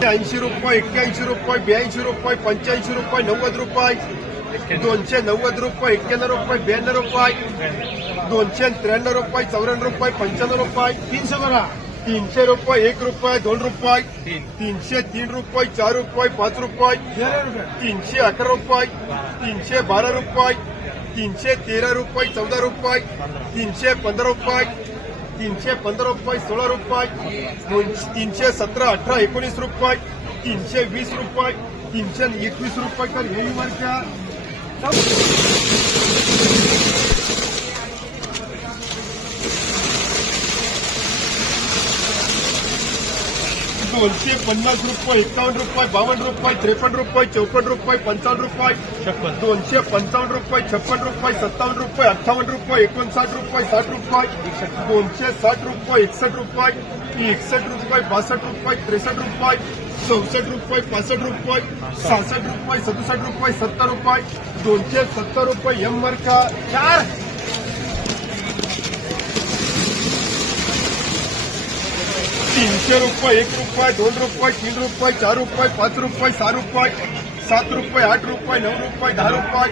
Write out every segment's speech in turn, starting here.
80 रुपये, 81 रुपये, 82 रुपये, 85 रुपये, 90 रुपये, 290 रुपये, 91 रुपये, 92 रुपये, 293 रुपये, 54 रुपये, 95 रुपये, 300 करा, 300 रुपये, 1 रुपये, 2 रुपये, 303 रुपये, 4 रुपये, 5 रुपये, 311 रुपये, 312 रुपये, 313 रुपये, 14 रुपये, 315 रुपये, 315 रुपये, 16 रुपये, 317, 18, 19 रुपये, 320 रुपये, 321 रुपये तर हे मार्का 250 रुपये, 51 रुपये, 52 रुपये, 53 रुपये, 54 रुपये, 55 रुपये, 255 रुपये, 56 रुपये, 57 रुपये, 58 रुपये, 59 रुपये, 60 रुपये, 260 रुपये, 61 रुपये, 61 रुपये, 62 रुपये, 63 रुपये, 64 रुपये, 65 रुपये, 66 रुपये, 67 रुपये, 70 रुपये, 270 रुपये एम मार्का 4 300 रुपये, 1 रुपये, 2 रुपये, 3 रुपये, 4 रुपये, 5 रुपये, 6 रुपये, 7 रुपये, 8 रुपये, 9 रुपये, 10 रुपये,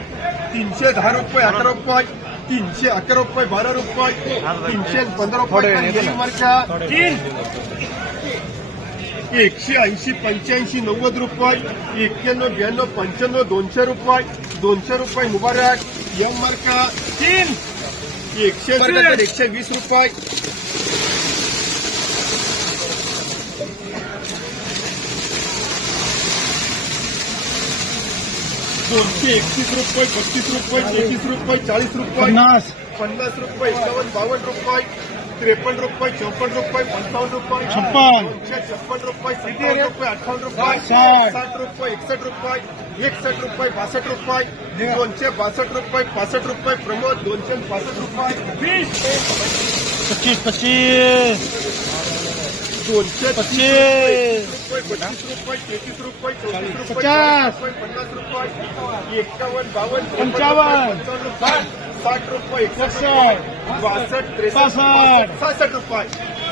310 रुपये, 11 रुपये, 311 रुपये, 12 रुपये, 315 रुपये मार्का 3 180, 85, 90 रुपये, 91, 92, 95, 200 रुपये, 200 रुपये मुबारक एम मार्का 3 120 रुपये 231 रुपये, 32 रुपये, 33 रुपये, 40 रुपये, 50 रुपये, 51, 52 रुपये, 53 रुपये, 54 रुपये, 55 रुपये, 56 रुपये, 57 रुपये, 58 रुपये, 60 रुपये, 61 रुपये, 61 रुपये, 62 रुपये, 262 रुपये, 65 रुपये, प्रमोद 265 रुपये, 20 25 225 रुपये, 32 रुपये, 33 रुपये, 34 रुपये, 50 रुपये, 51, 52, 55 रुपये, 60 रुपये, 61 62, 63, 66 रुपये,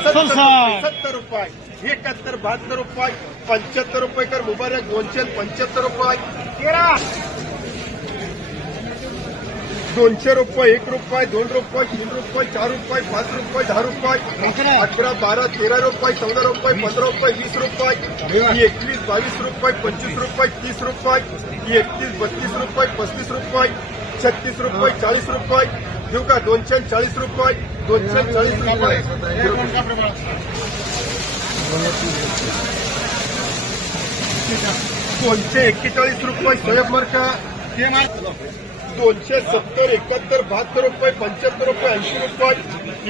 70 रुपये, 71, 72 रुपये, 75 रुपये कर मुबारक 275 रुपये 13 200 रुपये, 1 रुपये, 2 रुपये, 3 रुपये, 4 रुपये, 5 रुपये, 10 रुपये, 11, 12, 13 रुपये, 14 रुपये, 15 रुपये, 20 रुपये, 21, 22 रुपये, 25 रुपये, 30 रुपये, 31, 32 रुपये, 35 रुपये, 36 रुपये, 40 रुपये, घेऊ का 240 रुपये, 240 रुपये 241 रुपये सोयाब मार्का 270, 71, 72 रुपये, 75 रुपये, 80 रुपये,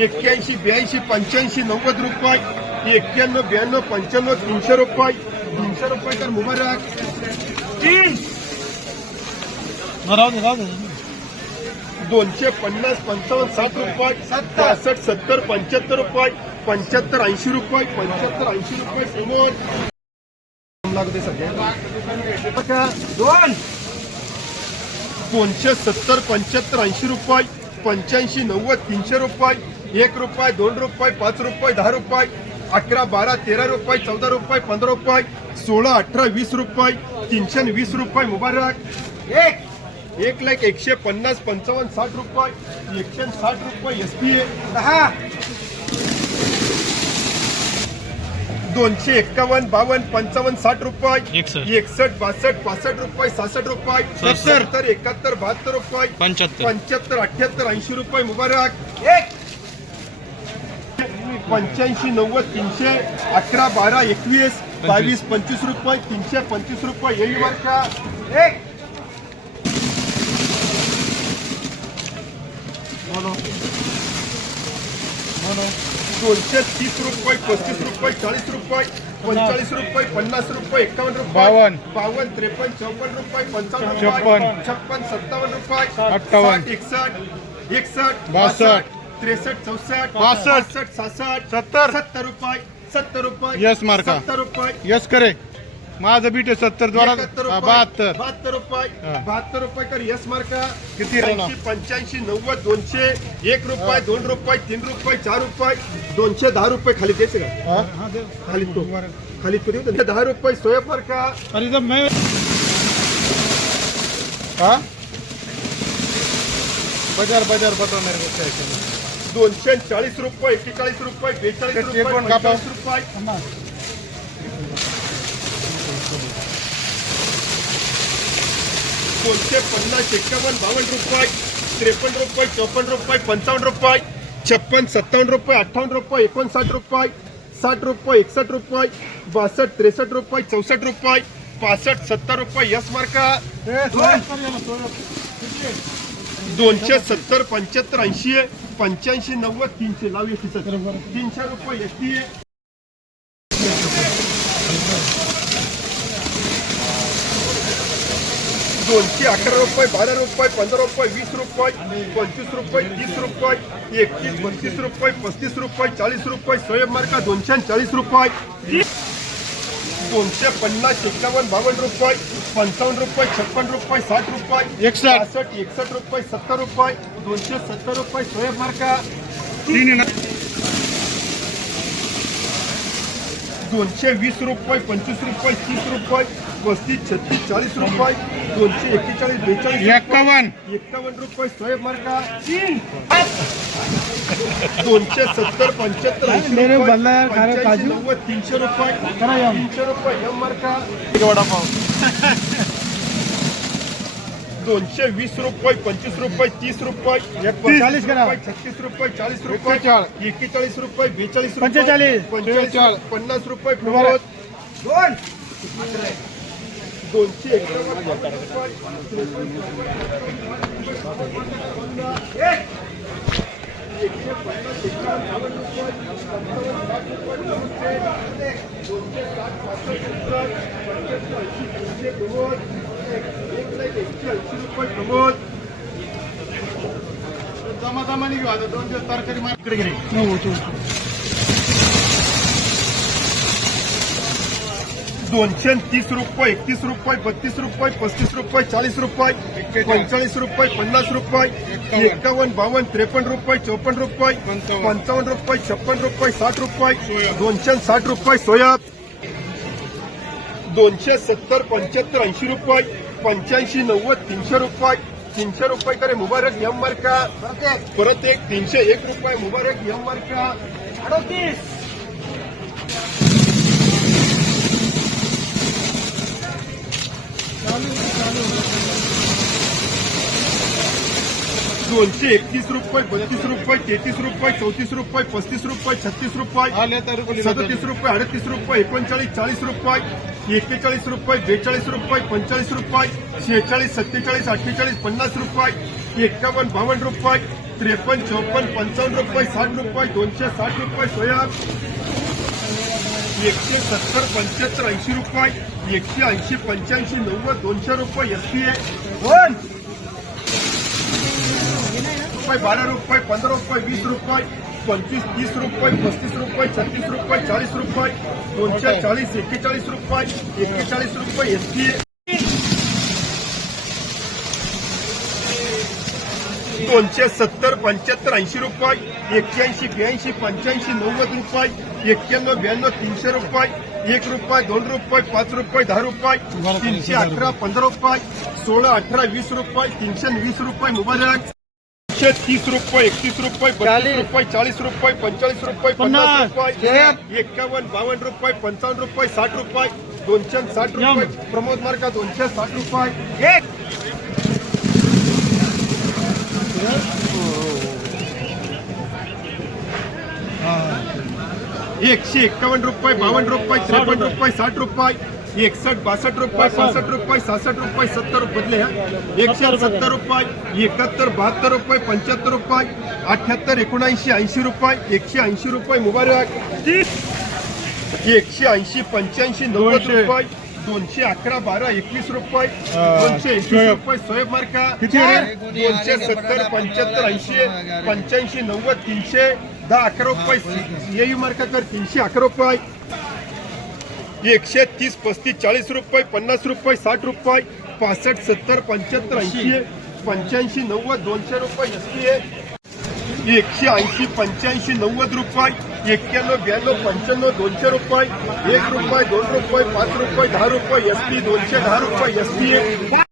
81, 82, 85, 90 रुपये, 91, 92, 95, 300 रुपये, 300 रुपये तर मुबारक 3 250, 55, 60 रुपये, 65, 70, 75 रुपये, 75, 80 रुपये, 75, 80 रुपये समोर लागते सगळ्या 270, 75, 80 रुपये, 85, 90, 300 रुपये, 1 रुपये, 2 रुपये, 5 रुपये, 10 रुपये, 11, 12, 13 रुपये, 14 रुपये, 15 रुपये, 16, 18, 20 रुपये, 320 रुपये मुबारक 1,150, 55, 60 रुपये, 160 रुपये SPA 10 251, 52, 55, 60 रुपये, 61, 62, 65 रुपये, 66 रुपये, 70, 71, 72 रुपये, 75, 78, 80 रुपये मुबारक 85, 90, 300, 11, 12, 21, 22, 25 रुपये, 325 रुपये येईल मार्का 230 रुपये, 35 रुपये, 40 रुपये, 45 रुपये, 50 रुपये, 51 रुपये, 52, 53, 54 रुपये, 55 रुपये, 56, 57 रुपये, 58, 61, 62, 63, 64, 65, 66, 70 रुपये, 70 रुपये, यस मार्का 70 रुपये यस करे माझं बीट 70 द्वारा 72 72 रुपये हा. 72 रुपये कर यस मार्का किती राहणार? 85 90 200 1 रुपये 2 रुपये 3 रुपये 4 रुपये 210 रुपये खाली द्यायचं का खाली तो खाली तो देऊ 10 रुपये सोयाब मार्का अरे जब मैं हाँ बाजार बाजार बताओ मेरे को क्या है 240 रुपये 41 रुपये 42 रुपये ते पण कापा. 45 रुपये 250 51 52 रुपये 53 रुपये 54 रुपये 55 रुपये 56 57 रुपये 58 रुपये 59 रुपये 60 रुपये 61 रुपये 62 63 रुपये 64 रुपये 65 70 रुपये यस मार्का 270 75 80 85 90 300 लाव 300 रुपये एसटी 211 रुपये 12 रुपये 15 रुपये 20 रुपये 25 रुपये 30 रुपये 31 32 रुपये 35 रुपये 40 रुपये सोयाब मार्का 240 रुपये 250 51 52 रुपये 55 रुपये 56 रुपये 60 रुपये 61 61 रुपये 70 रुपये 270 रुपये सोयाब मार्का 220 रुपये 25 रुपये 30 रुपये 35 36 40 रुपये 241 42 51 रुपये सोयाब मार्का 270 75 80 मेरे रुपये बल्ला खा रहे 85 काजू. 90 300 रुपये करा या. 300 रुपये यम मार्का वडापाव 220 रुपये 25 रुपये 30 रुपये 40 करा. 36 रुपये 40 रुपये 41 रुपये 42 45 45 50 रुपये प्रमोद 280 रुपये प्रमोद जमा जमा नाही घेऊ आता 2 दिवस तरकारी मार्केट गेली 230 रुपये 31 रुपये 32 रुपये 35 रुपये 40 रुपये 45 रुपये 50 रुपये 51 52 53 रुपये 54 रुपये 55 रुपये 56 रुपये 60 रुपये 260 रुपये सोयाब 270 75 80 रुपये 85 90 300 रुपये 300 रुपये करे मुबारक यम मार्का परत एक 301 रुपये मुबारक यम मार्का 38 231 रुपये 32 रुपये 33 रुपये 34 रुपये 35 रुपये 36 रुपये 37 रुपये 38 रुपये 39 40 रुपये 41 रुपये 42 रुपये 45 रुपये 46 47 48 50 रुपये 51 52 रुपये 53 54 55 रुपये 60 रुपये 260 रुपये सोयाब 170 75 80 रुपये 180 85 90 200 रुपये एसपीए रुपये 12 रुपये 15 रुपये 20 रुपये 25 30 रुपये 35 रुपये 36 रुपये 40 रुपये 240 41 रुपये 41 रुपये एसपीए 270 75 80 रुपये 81 82 85 90 रुपये 91 92 300 रुपये 1 रुपये 2 रुपये 5 रुपये 10 रुपये 311 15 रुपये 16 18 20 रुपये 320 रुपये मुबारक 30 रुपये 31 रुपये 32 रुपये 40 रुपये 45 रुपये 50 रुपये 51 52 रुपये 55 रुपये 60 रुपये 260 रुपये प्रमोद मार्का 260 रुपये 151 रुपये 52 रुपये 53 रुपये 60 रुपये 61 62 रुपये 65 रुपये 66 रुपये 70 रुपये बदले हैं 170 रुपये 71 72 रुपये 75 रुपये 78 79 80 रुपये 180 रुपये मुबारक 180 85 90 रुपये 211 12 21 रुपये 280 रुपये सोयाब मार्का 270 75 80 85 90 300 10 11 रुपये येई मार्का कर 311 रुपये 130, 35, 40 रुपये, 50 रुपये, 60 रुपये, 65, 70, 75, 80, 85, 90, 200 रुपये एसटी आहे. 180, 85, 90 रुपये, 91, 92, 95, 200 रुपये, 1 रुपये, 2 रुपये, 5 रुपये, 10 रुपये एसटी, 210 रुपये एसटी आहे.